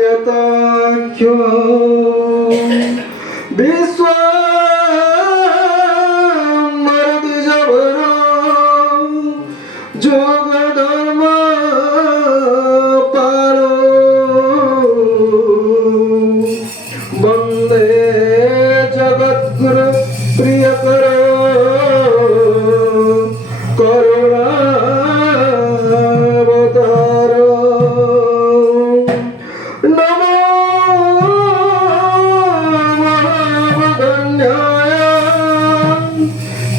कमलायताख्यो विश्वमर्दिजभरो जोगधर्म पारो वन्दे जगद्गुरु प्रियकरो करुणावतारो नमो महावदन्याय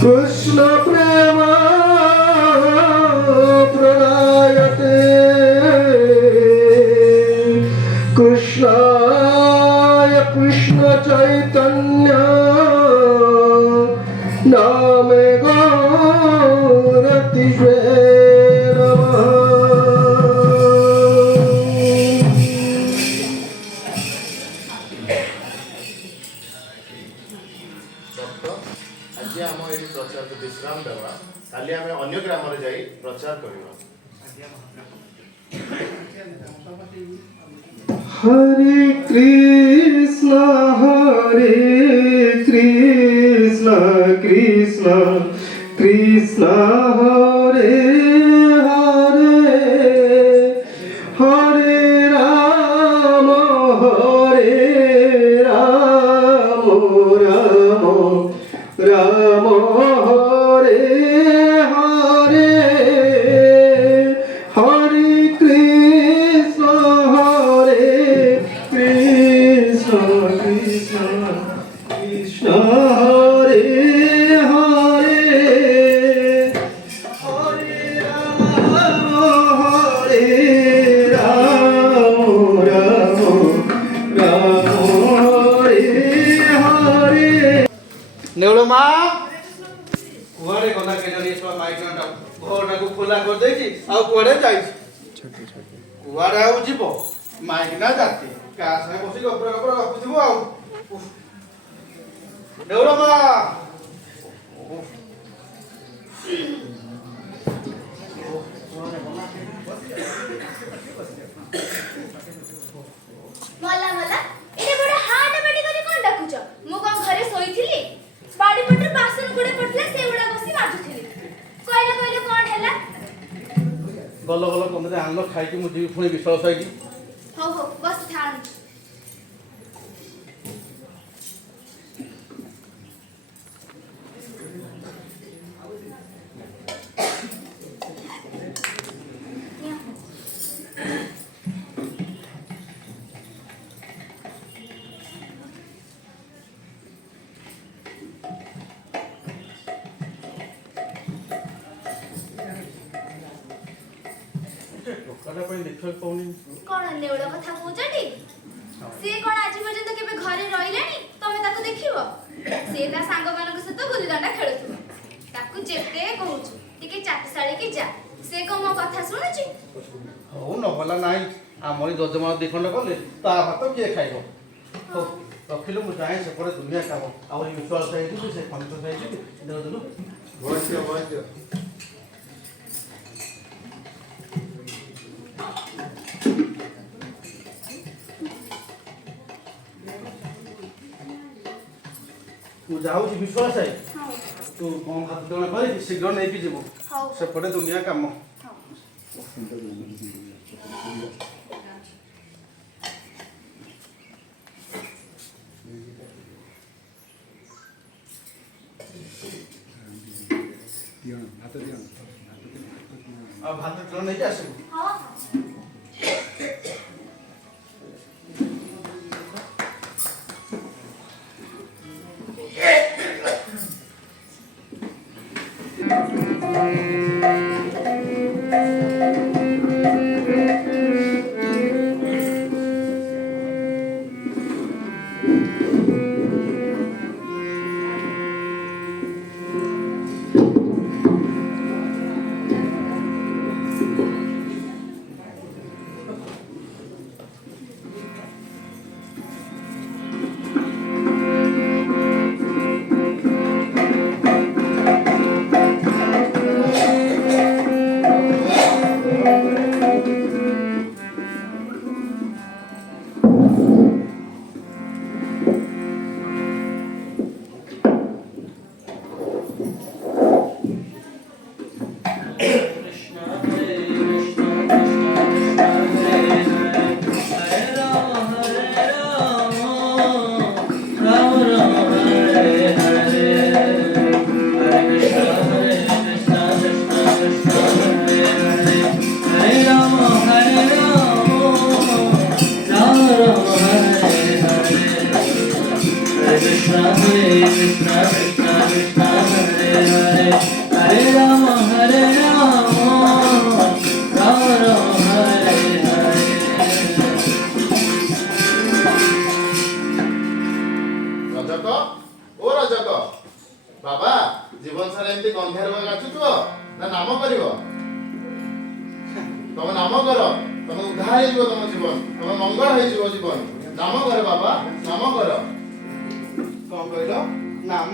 कृष्ण प्रेम प्रदायते कृष्णाय कृष्ण चैतन्य नामे गौरतिष्वे आज आम ये प्रचार को विश्राम देवा काली आम अन्य ग्राम जाई प्रचार करवा हरे कृष्ण कृष्ण कृष्ण हरे हरे हरे राम राम राम हरे हरे हरे कृष्ण कृष्ण कृष्ण हरे हरे हरे राम राम हरे हरे नेउलो मा कुआडे गला केनाली सब माइकनटा घरटा को खोला कर देछि आ कुआडे जाइछि कुआडे आउ जीवो माइकना जाति का साथे बसी गपर गपुथिबो आ नेउलो मा मला मला एने बडा हाट बाटी करी कोन डाकुछ मु कोन घरे सोइथिली बाडी पटर बासन गुडे पडले सेउडा बसी माजुथिली कोइला कोइला कोन हैला गलो गलो कोन आनलो खाइ कि मुजी पुणी विश्वास है कि हो हो बस थान टोकाटा पे देखै कोनी कोन नेउडा कथा कहउछटी से कोन आज पर्यंत केबे घरे रहिलानी तमे ताको देखिबो से ता सांग मानक सहित गुल्ली डंडा खेलुथु ताको जेते कहउछु टिके चाटसाळी के जा से को मो कथा सुनुची हो न भला नाही आमरी जजमान देखंड कले ता भात के खाइबो हो रखिलु मु जाय से परे दुनिया काम आउरी विश्वास है कि से पंत है कि दे दनु बस तू जाऊ विश्वास है हां तू कौन हाथ दोण कर शीघ्र नहीं कि जीवो हां से परे दुनिया काम हां अब भात क्यों नहीं आसो हां ନା ନାମ କରିବ? ତମେ ନାମ କର, ତମେ ଉଦ୍ଧାର ହେଇଯିବ ତମ ଜୀବନ, ତମେ ମଙ୍ଗଳ ହେଇଯିବ ଜୀବନ। ନାମ କର ବାବା, ନାମ କର। କଣ କହିଲ? ନାମ?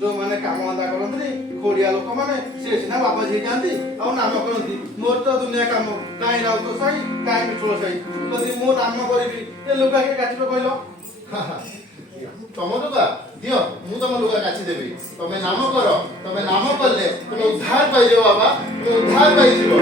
ଯୋଉମାନେ କାମ ଧନ୍ଦା କରନ୍ତି ଖୋଡିଆ ଲୋକମାନେ ସେ ସିନା ବାବାଜୀ ହେଇଯାନ୍ତି ଆଉ ନାମ କରନ୍ତି। ମୋର ତ ଦୁନିଆ କାମ, କାହିଁ ରାଉତ ସାହି କାହିଁ ମିଠୁଳ ସାହି। ଯଦି ମୁଁ ନାମ କରିବି ଏ ଲୁଗା କିଏ କାଚିବ କହିଲ? ତମ ଲୁଗା ଦିଅ, ମୁଁ ତମ ଲୁଗା କାଚି ଦେବି। ତମେ ନାମ କର, ତମେ ନାମ କଲେ ତମେ ଉଦ୍ଧାର ପାଇଯିବ ବାବା, ତମେ ଉଦ୍ଧାର ପାଇଯିବ।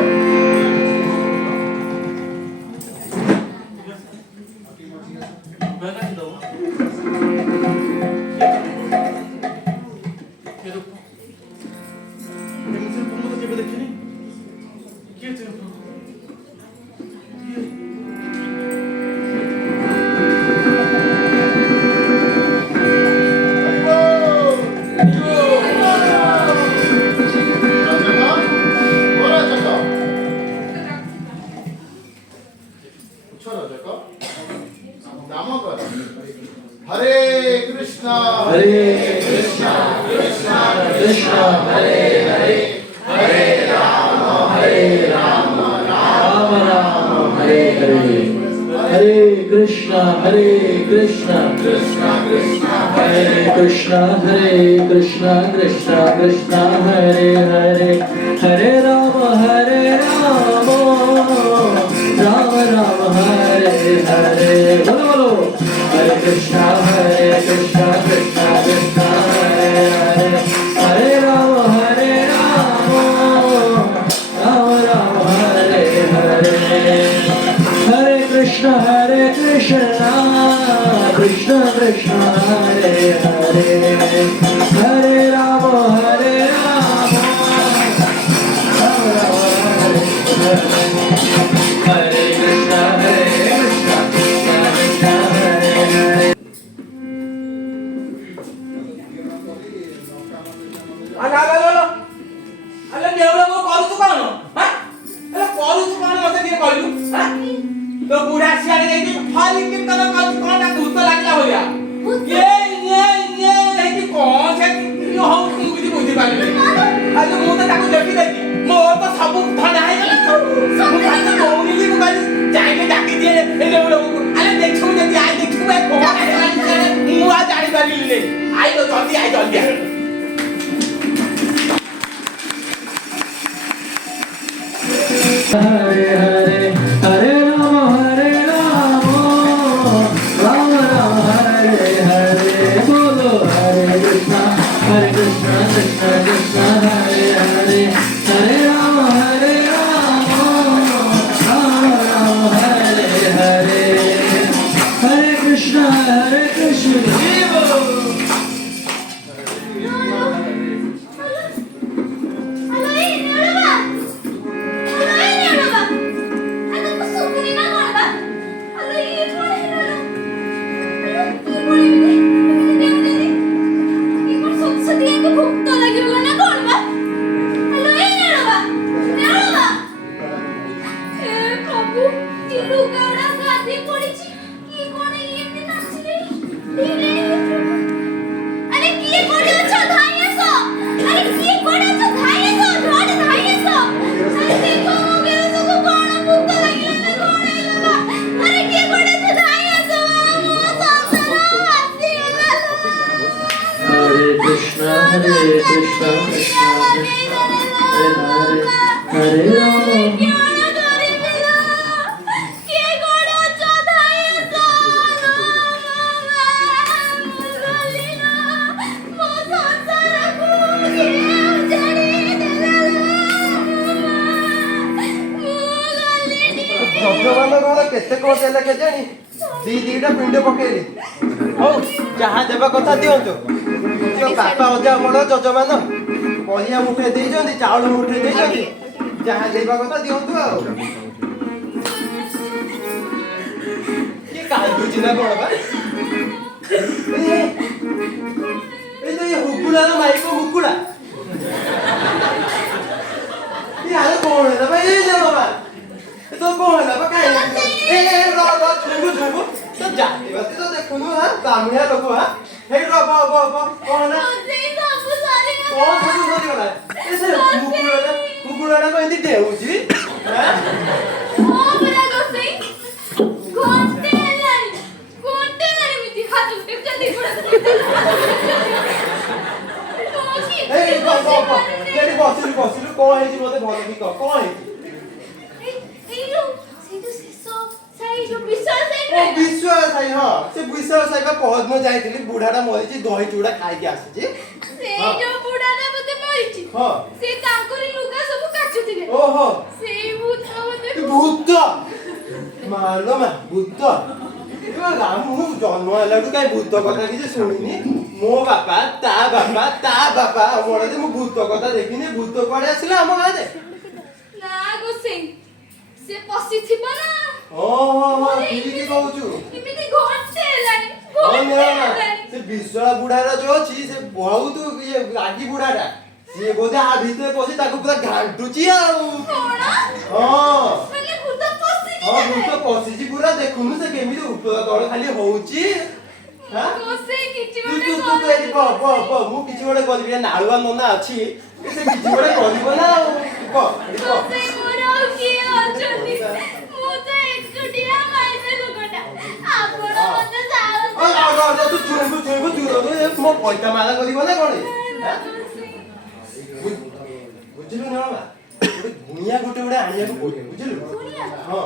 नाम कर हरे कृष्णा कृष्णा कृष्णा हरे हरे हरे राम राम राम हरे हरे हरे कृष्णा कृष्णा कृष्णा हरे कृष्णा कृष्णा कृष्णा हरे हरे हरे राम राम राम हरे हरे। बोलो बोलो हरे कृष्णा कृष्णा कृष्णा हरे हरे हरे राम राम राम हरे हरे हरे कृष्णा कृष्णा कृष्णा हरे हरे हरे राम राम हरे कृष्णा कृष्णा कृष्णा हरे हरे। अरे देवला को करू तू कौन हां अरे करू तू कौन मते के कहलु हां तो बुढ़ा सियाने जाई फाली के कल करू कौन ना भूत लागला होया ये कि कौन से यो हो तू बुझी पाली आज मु तो ताको देखि देखि मो तो सब ठंडा है सब खाते कोनी ली को गाली जाई के डाकी दिए ए देवला को अरे देखू जदी आई देखू मैं कौन है मु आ जानी पाली ले आई तो जल्दी हरे हरे हरे राम राम राम हरे हरे। बोलो हरे कृष्णा कृष्णा कृष्णा हरे हरे हरे राम राम हरे हरे हरे कृष्णा हरे राम केते कौन देले के जानी दीटा पिंड पकेली हो जहाँ देवा कथा दियंतु तो बापा अजा बड़ जजमान बलिया मुठे देइछंती चाउल मुठे देइछंती जहाँ देवा कथा दियंतु आ के कांदुची ना कोन बा ए तो ये हुकुला ना माइको हुकुला ये हाल कौन है भाई ये ले बाबा तो कौन है बा काहे ए रो छुगु तो जाती बात तो देखनु हां कामिया लोग हां हे रो कौन है कौन सब सरी गला ऐसे मुकुला ଗୁଡାକ ଏମିତି ଡେଉଁଛି ହଁ ପରା ଗୋସେଇ ଘଣ୍ଟେ ହେଲାଣି ଏମିତି ହାତ ଉଠେଇ ଜଲ୍ଦି ଏଇ ବସିଲୁ କଣ ହେଇଛି ମତେ ଭଲ କି କହ କଣ ହେଇଛି ବିଶ୍ୱାସ ସାଇ ହଁ ସେ ବିଶ୍ୱାସ ସାଇ ବା ପହରଦିନ ଯାଇଥିଲି ବୁଢାଟା ମରିଛି ଦହି ଚୁଡା ଖାଇକି ଆସିଛି ହଁ ଓହୋ ଭୂତ ମାଲୋ ମା ଭୂତ ମୁଁ ଜନ୍ମ ହେଲାଠୁ କାହିଁ ଭୂତ କଥା କିଛି ଶୁଣିନି ମୋ ବାପା ତା ବାପା ଅମଳ ଯେ ମୁଁ ଭୂତ କଥା ଦେଖିନି ଭୂତ କୁଆଡେ ଆସିଲା ଆମ ଗାଁରେ ସେ ପଶିଥିବ ନା ଓହୋ ଠିକ କହୁଛୁ ଏମିତି ଘଣ୍ଟେ ହେଲାଣି ସେ ବିଶ୍ୱାଳ ବୁଢାର ଯୋଉ ଅଛି ସେ ବହୁତ ଇଏ ରାଗି ବୁଢାଟା ସିଏ ବୋଧେ ଆ ଭିତରେ ପଶି ତାକୁ ପୁରା ଘାଣ୍ଟୁଛି ଆଉ ହଁ ଭୂତ ପଶିଛି ପୁରା ଦେଖୁନୁ ସେ କେମିତି ଉପର ତଳ ଖାଲି ହଉଛି ମୁଁ କିଛି ଗୋଟେ କରିବି ନାଳୁଆ ନନା ଅଛି ସେ କିଛି ଗୋଟେ କରିବ ନା ମୋ ପଇସା ମାରା କରିବ ନା କଣ ବୁଝିଲୁ ନା ଗୁଣିଆ ଗୋଟେ ଆଣିବାକୁ ପଡିବ ବୁଝିଲୁ ହଁ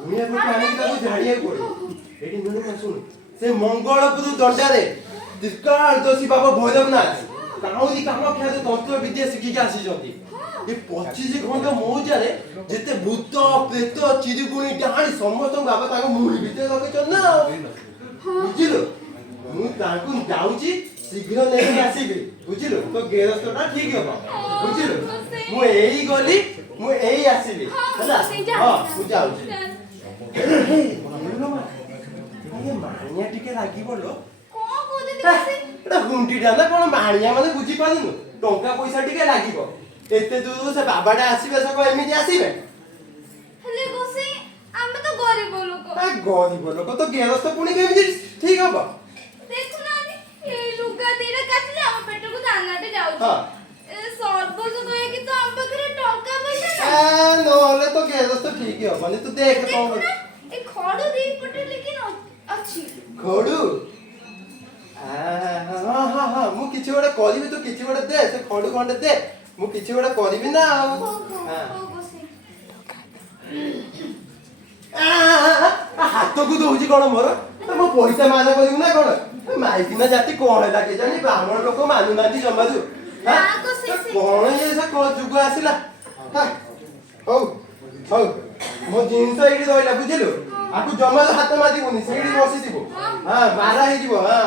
ଗୁଣିଆ ଗୋଟେ ଆଣିକି ତାକୁ ଝାଡ଼ିବାକୁ ପଡିବ ଏଠି ମିଳୁ ଶୁଣୁ ସେ ମଙ୍ଗଳପୁର ଦଣ୍ଡାରେ ଦୀର୍ଘଦୋଷୀ ବାବା ଭୈରବନାଥ କାଉଁରୀ କାମାକ୍ଷାରେ ତନ୍ତ୍ର ବିଦ୍ୟା ଶିଖିକି ଆସିଛନ୍ତି ଏ 25 ଘଣ୍ଟା ମୌଜାରେ ଯେତେ ଭୂତ ପ୍ରେତ ଚିରିଗୁଣି ଡାହାଣୀ ସମସ୍ତଙ୍କୁ ବାବା ତାଙ୍କ ମୁଣ୍ଡ ଭିତରେ ରଖିଛନ୍ତି ନା ବୁଝିଲୁ ମୁଁ ତାଙ୍କୁ ଯାଉଛି ଶୀଘ୍ର ନେଇକି ଆସିବି ବୁଝିଲୁ ତ ଗେରସ୍ତଟା ଠିକ ହବ ବୁଝିଲୁ ମୁଁ ଏଇ ଗଲି ମୁଁ ଏଇ ଆସିବି ହେଲା ହଁ ମୁଁ ଯାଉଛି ମାଣିଆ ଟିକେ ଲାଗିବ ଲୋ ଗୁଣ୍ଠିଟା ନା କଣ ମାଣିଆ ମାନେ ବୁଝିପାରୁନୁ ଟଙ୍କା ପଇସା ଟିକେ ଲାଗିବ ଏତେ ଦୂରରୁ ସେ ବାବାଟା ଆସିବେ ସେ କଣ ଏମିତି ଆସିବେ ଗରିବ ଲୋକ ତ ଗେରସ୍ତ ପୁଣି କେମିତି ଠିକ ହବ ନହେଲେ ତ ଗେରସ୍ତ ଠିକ ହବନି ତୁ ଦେଖ ଖଡୁ ହଁ ମୁଁ କିଛି ଗୋଟେ କରିବି ତୁ କିଛି ଗୋଟେ ଦେ ସେ ଖଡୁ ଖଣ୍ଡେ ଦେ ମୁଁ କିଛି ଗୋଟେ କରିବି ନା ଆଉ ହାତକୁ ଦଉଛି କଣ ମୋର ମୋ ପଇସା ମାନ କରିବୁ ନା କଣ ମାଇକିନା ଜାତି କଣ ହେଲା କେଜାଣି ବ୍ରାହ୍ମଣ ଲୋକ ମାନୁନାହାନ୍ତି ଜମାରୁ କଣ ଇଏ ସେ ଯୁଗ ଆସିଲା ହଉ ମୋ ଜିନିଷ ଏଇଠି ରହିଲା ବୁଝିଲୁ ଆକୁ ଜମାରୁ ହାତ ମାରିବୁନି ସେଇଠି ବସିଥିବୁ ହଁ ମାରା ହେଇଯିବ ହଁ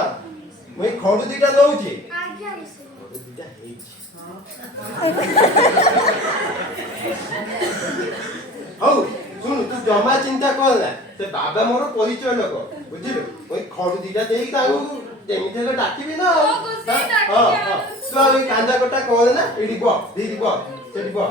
ମୁଁ ଏଇ ଖଡୁ ଦିଟା ଦଉଛି ହଉ ଶୁଣୁ ତୁ ଜମା ଚିନ୍ତା କରନା ସେ ବାବା ମୋର ପରିଚୟ ଲୋକ ବୁଝିଲୁ ମୁଁ ଏଇ ଖଡୁ ଦିଟା ଦେଇକି ତାଙ୍କୁ ଯେମିତି ହେଲେ ଡାକିବି ନା ହଁ ତୁ ଆଉ ଏଇ କାନ୍ଦା କଟା କରନା ଏଇଠି ବହ ସେଇଠି ବହ ସେଠି ବହ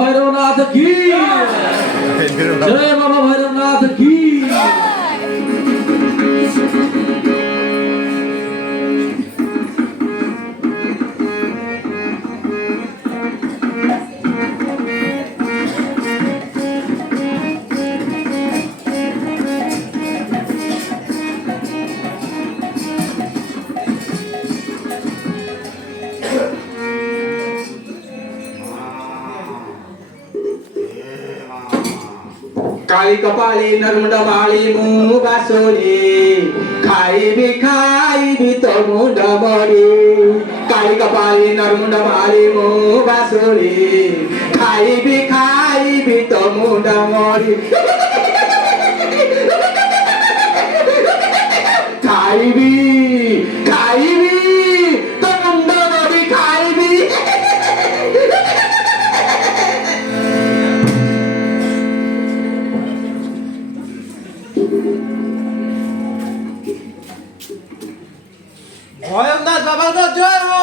भैरवनाथ की जय बाबा भैरवनाथ की काली कपाली नर्मदा बाली मुँह बासोली खाई तो मुंडा मरी काली कपाली नर्मदा बाली मुँह बासोली खाई तो मुंडा मरी खाइबी तो मुंडा मरी खाइबी भैरवनाथ बाबा को जय हो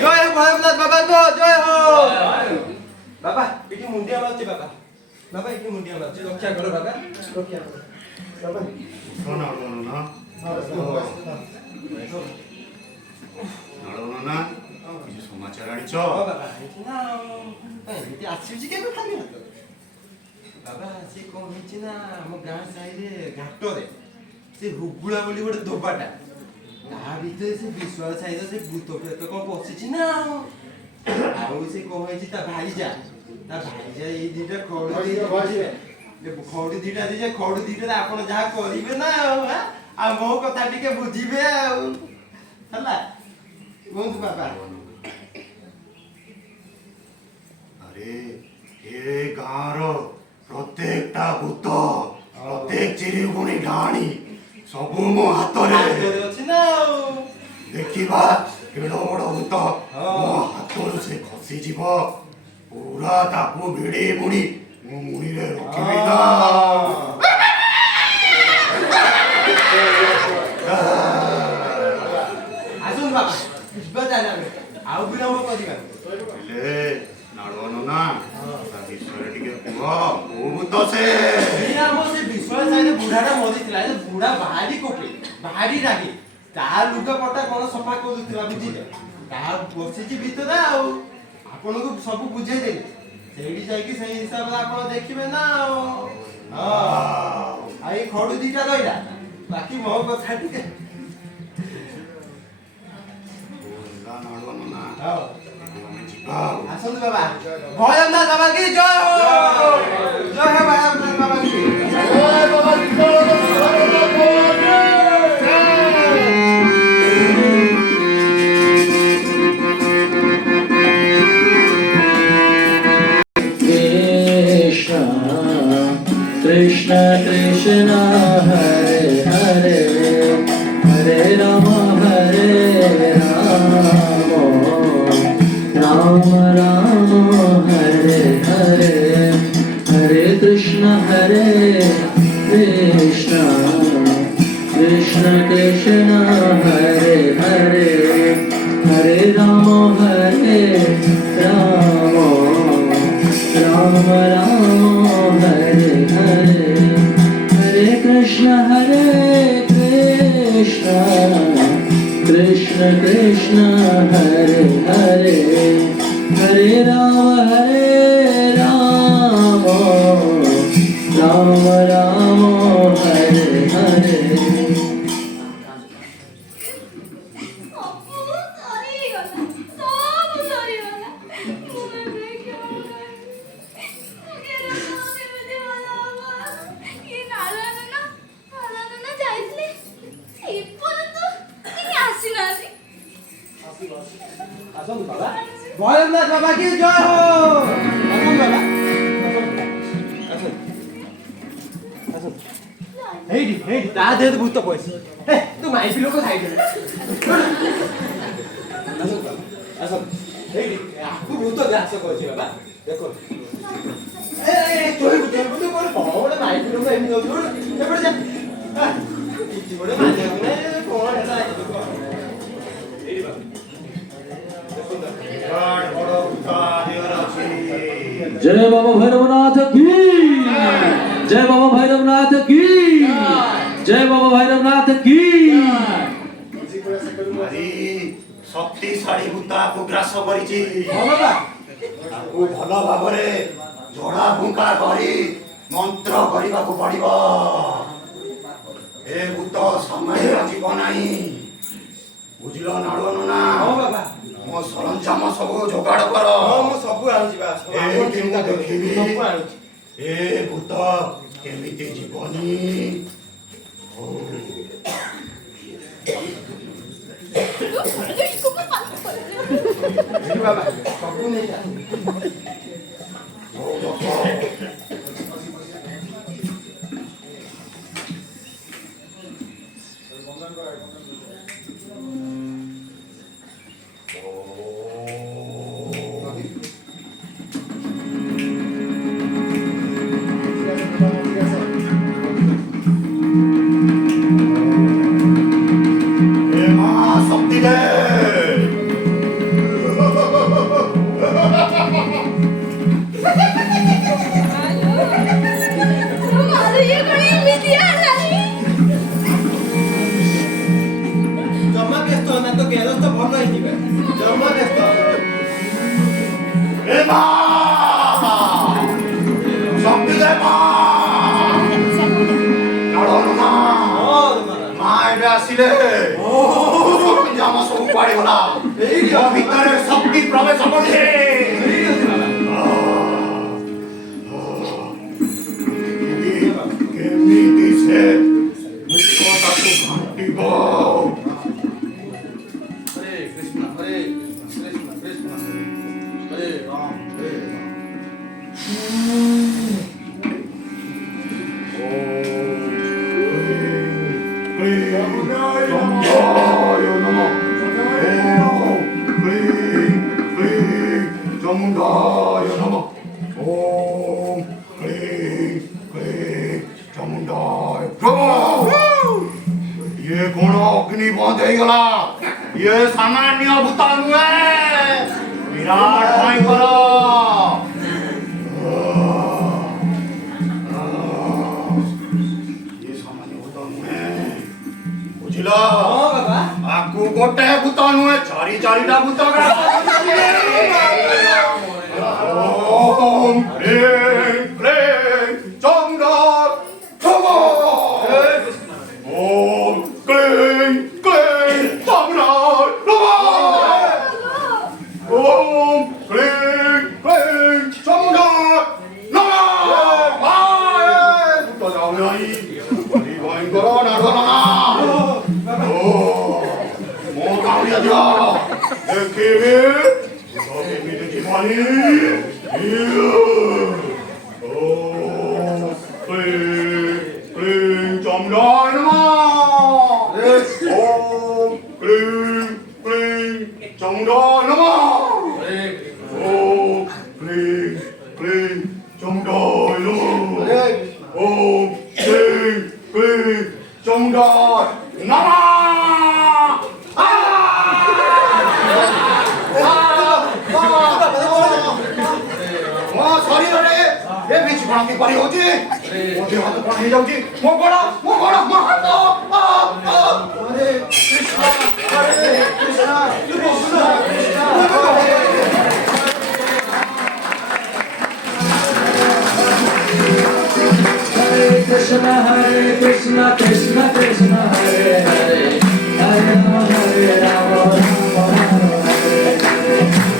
भैरवनाथ बाबा को जय हो ବାବା ଏଠି ମୁଣ୍ଡିଆ ମାରୁଛି ବାବା ବାବା ଏଠି ମୁଣ୍ଡିଆ ମାରୁଛି ରକ୍ଷା କର ବାବା ରକ୍ଷା କର ବାବା ସମାଚାର ଆଣିଛ ହଁ ବାବା ହେଇଛି ନା ଏମିତି ଆସିଛି କେବେ ଖାଲି ହାତରେ ବାବା ସେ କଣ ହେଇଛି ନା ଆମ ଗାଁ ସାହିରେ ଘାଟରେ ସେ ହୁଗୁଳା ବୋଲି ଗୋଟେ ଦୋବାଟା ତା ଭିତରେ ସେ ବିଶ୍ୱାଳ ସାହିର ସେ ଭୂତ ପ୍ରେତ କଣ ପଶିଛି ନା ଆଉ ସେ କଣ ହେଇଛି ତା ଭାଇଜା ଏଇ ଦିଟା ଖଡୁ ଦିଟା ଦେଇছে ଖଡୁ ଦିଟାରେ ଆପଣ ଯାହା କରିବେ ନା ଆଉ ମୋ କଥା ଟିକେ ବୁଝିବେ ଆଉ ହେଲା କୁହନ୍ତୁ ବାବା ଆରେ ଏ ଗାଁର ପ୍ରତ୍ୟେକଟା ଭୂତ ପ୍ରତ୍ୟେକ ଚିରିଗୁଣି ଡାଣି ସବୁ ମୋ ହାତରେ ଅଛି ନା ଆଉ ଦେଖିବା କେଡ ବଡ ଭୂତ ମୋ ହାତରୁ ସେ ଖସିଯିବ ପୁରା ତାକୁ ଭିଡି ବୁଣି ମୋ ମୁଣିରେ ରଖିବି ନା ଆସନ୍ତୁ ବାବା ଯିବା ତାହେଲେ ଆମେ ଆଉ ବିଳମ୍ବ କରିବା ହେଲେ ନାଳୁଆ ନନା ତା ବିଷୟରେ ଟିକେ କୁହ କୋଉ ଭୂତ ସେ ଆମ ସେ ବିଶ୍ୱାଳ ସାହିରେ ବୁଢାଟା ମରିଥିଲା ସେ ବୁଢା ଭାରି କୋପେ ଭାରି ରାଗି ତା ଲୁଗାପଟା କଣ ସଫା କରୁଥିଲା ବୁଝିଲେ ତାହା ବସିଛି ଭିତରେ ଆଉ ଆପଣଙ୍କୁ ସବୁ ବୁଝେଇଦେଲି ସେଇଠି ଯାଇକି ସେଇ ହିସାବରେ ଆପଣ ଦେଖିବେ ନା ଆଉ ଆଉ ଏଇ ଖଡୁ ଦିଟା ରହିଲା ବାକି ମୋ କଥା ଟିକେ ନାଳୁଆ ନନା ହଉ ଆମେ ଯିବା ଆସନ୍ତୁ ବାବା ଭୟନାଥ ବାବା କି ଜୟ ହୋ ଜୟ ହୋ ଭୟନାଥ ବାବା କି कृष्ण कृष्ण हरे हरे हरे राम राम राम हरे हरे हरे कृष्ण कृष्ण कृष्ण हरे हरे हरे राम राम राम हरे हरे हरे कृष्ण कृष्ण कृष्ण हरे हरे हरे राम राम राम हरे हरे ଆସନ୍ତୁ ବାବା ଭୟନାଥ ବାବା କି ଜୟ ହୋ ଆସନ୍ତୁ ବାବା ହେଇଠି ତା ଦେହରେ ଭୂତ ପଇଛି ତୁ ମାଇପି ଲୋକ ଖାଇଦେଲେ ଆସନ୍ତୁ ହେଇଠି ଆକୁ ଭୂତ ଗ୍ରାସ କରିଛି ବାବା ଦେଖ ଗୋଟେ ମାଇପି ଲୋକ ଏମିତି ହଉଛି ଏପଟେ ଯା କିଛି ଗୋଟେ ମାନିବାକୁ ନାହିଁ କଣ ହେଲା ଏଇଠି ବାବା जय बाबा भैरवनाथ की जय बाबा भैरवनाथ की जय बाबा भैरवनाथ की ଶକ୍ତିଶାଳୀ ଭୂତାକୁ ଗ୍ରାସ କରିଛି ହଁ ବାବା ତାକୁ ଭଲ ଭାବରେ ଝଡ଼ା ଫୁଙ୍କା କରି ମନ୍ତ୍ର କରିବାକୁ ପଡ଼ିବ ଏ ଭୂତ ସମୟରେ ଯିବ ନାହିଁ ବୁଝିଲ ନାଳୁଆ ନନା ହଁ ବାବା ମୋ ସରଞ୍ଜାମ ସବୁ ଯୋଗାଡ଼ କର ହଁ ମୁଁ ସବୁ ଆଣୁଛି ବା ଏଇଠି ମୁଁ ଦେଖିବି ସବୁ ଆଣୁଛି ଏ ଭୂତ କେମିତି ଯିବନି ଏଇଠି ବାବା ସବୁ ନେଇ শক্তি দে এ মা শক্তি দে মা কারণ মা মা এটা আসিলে জামা সব পাড়ি গলা এই ভিতরে শক্তি প্রবেশ করছে কেমনি দিছে মুখটাকে ঘাঁটিব হরে কৃষ্ণ হরে কৃষ্ণ কৃষ্ণ হরে রাম হরে রাম ये कौन अग्नि बंद हो गला ये सामान्य भूता नुहे विराट भयंकर ये सामान्य भूता नुहे बुझिला बाबा आकु गोटे भूता नुहे चारी चारीटा भूत ओम ह्रीं क्लीं चंडाल नमः ओम क्लीं क्लीं चंडाल नमः ओम क्लीं क्लीं चंडाल नमः तो जाओ नहीं हरि भयंकर नारदना ओ मोटा दिया देखिए तो मेरे जीवानी ओम क्लीं क्लीं चंडाल नमः ओम क्लीं क्लीं चंडाल नमः ओम क्लीं क्लीं चंडाल नमः ओम क्लीं क्लीं चंडाल नमः सॉरी रे ये बीच में की पानी होती मुझे हाथ पानी ही जाऊंगी वो बड़ा हाथ हरे Krishna Krishna Hare Krishna Krishna Krishna Hare Hare Hare Rama Hare Rama Rama Hare Hare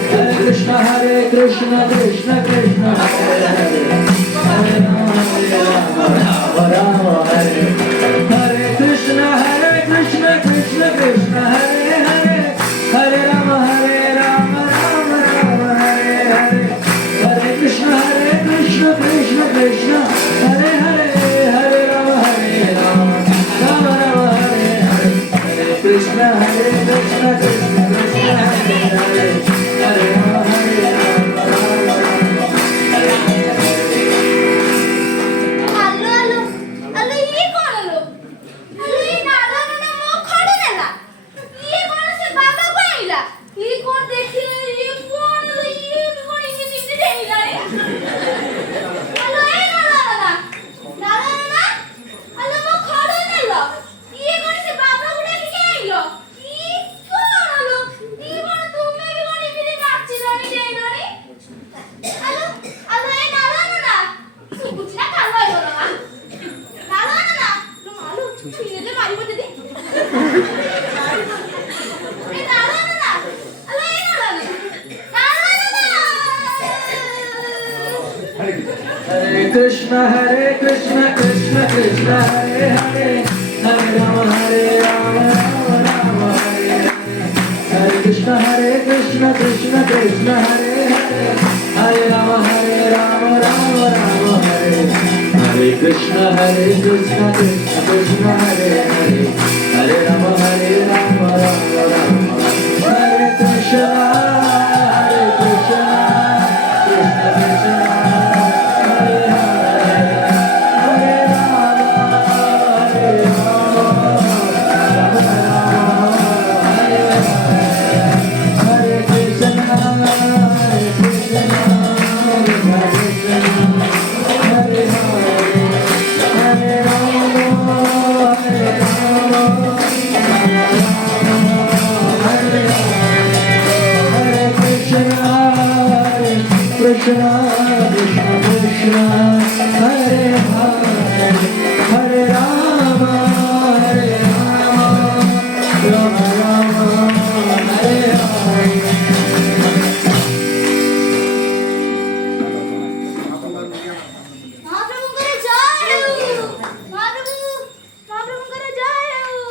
Hare Krishna Hare Krishna Krishna Krishna Hare Hare Hare Rama Hare Rama Rama Hare Hare Krishna Hare Krishna Krishna Krishna Hare Hare Hare Rama Hare Rama Rama Rama Hare Hare Hare Krishna Hare Krishna Krishna Krishna Hare Hare Hare Rama Hare Rama Rama Rama Hare Hare Hare Krishna Hare Krishna Krishna Krishna Hare Hare Hare Rama Hare Rama Rama Rama Hare Hare ଆଲୋ ଆଲୋ ଆଲୋ ଇଏ କଣ ଲୋ ଆଲୋ ଏ ନାରାୟଣ ନା ମୋ ଖଡ ନେଲା ଇଏ କଣ ସେ ବାବାକୁ ଆଇଲା ଇଏ କଣ ଦେଖିଲେ ଇଏ କଣ ଲୋ ଇଏ କଣ ଇମିତି ହେଇଲାଣି ଆଲୋ ଏ ନାରାୟଣ ନା ଆଲୋ ମୋ ଖଡ ନେଲା ଇଏ କଣ ସେ ବାବାକୁ ଡାକିକି ଆଇଲ ଇଏ କଣ ଲୋ ଇଏ କଣ ତୁମେ ବି କଣ ଇମିତି ନାଚିଲଣି ଯାଇଲଣି ଆଲୋ ଆଲୋ ଏ ନାରାୟଣ ନା ସୁବୁଛି ନା କାଲ ହେଇଗଲ ନା ନାରାୟଣ ନା ଲୋ ମାଲୁ ଛୁଇଁଲେ ମାରିବ ଦିଦି ଏ ନାରାୟଣ ନା ଆଲୋ ଏ Narayan Hare Krishna Krishna Krishna Hare Hare Hare Rama Hare Rama Rama Rama Hare Hare Hare Krishna Krishna Krishna Hare Hare Hare Rama Hare Rama Rama Rama Hare Hare Krishna Krishna Krishna Hare Hare Hare Rama Hare Rama Rama Rama Hare Krishna Krishna Krishna Hare Hare Hare Rama Hare Rama Rama Rama Hare Hare Hare Krishna Hare Krishna Hare Hare Hare Rama Hare Rama Krishna Krishna Krishna Hare Hare Hare Rama Rama Rama Hare Hare महाप्रभुଙ୍କର ଜୟ ହେଉ ମହାପ୍ରଭୁଙ୍କର ଜୟ ହେଉ।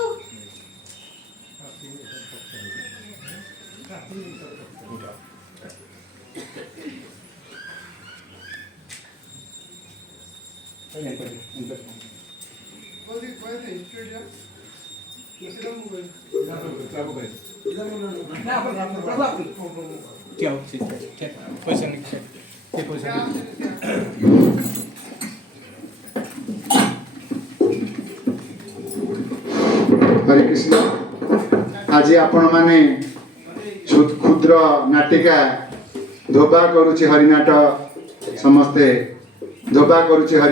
क्या हो चीज क्या पैसा नहीं ये पैसा हरे कृष्ण आज आपण माने क्षुद्र नाटिका धोबा करुछि हरिनाट समस्ते धोबा करुछि